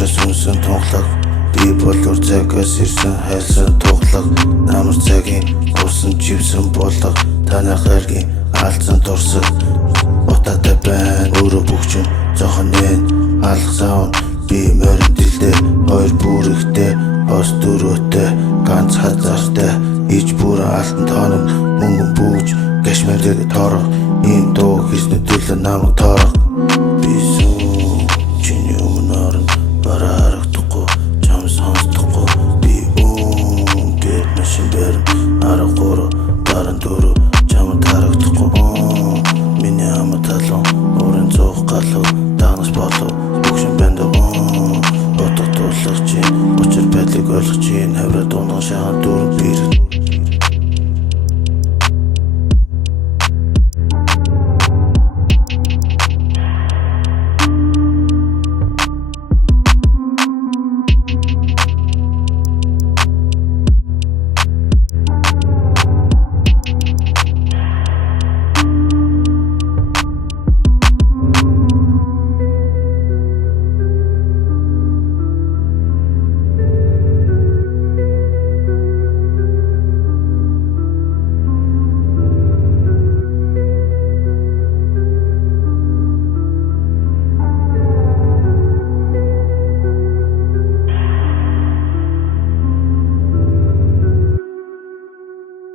Учраас үнсэн тунхлаг би бол урцагаас ирсэн хайлсан тухлаг намар цагийн усан живсэн боллог танай хайргийн алдсан дурсаг утаатай байна өөрөө бүгчин зохон нэн алах саун би морин дэлдээ хоёр бүрэгтэй хос дөрөөтэй ганц хазаартай ич бүр алтан тооног мөнгөн бүүж гашмэрэг тоорох ийм дуу хийснэ төлөө намайг тоорох би сүү чиний өмнө орон бараа харагдахгүй чам сонсдохгүй би гээд машин бэрэн арга даран дөрөв чамд харагдахгүй миний хамт талуу өрн зуух галуу дагнас болов бүгшин бэндэ утга тулах чинь учир байдлыг ойлгох чинь хавраа дуунах шаан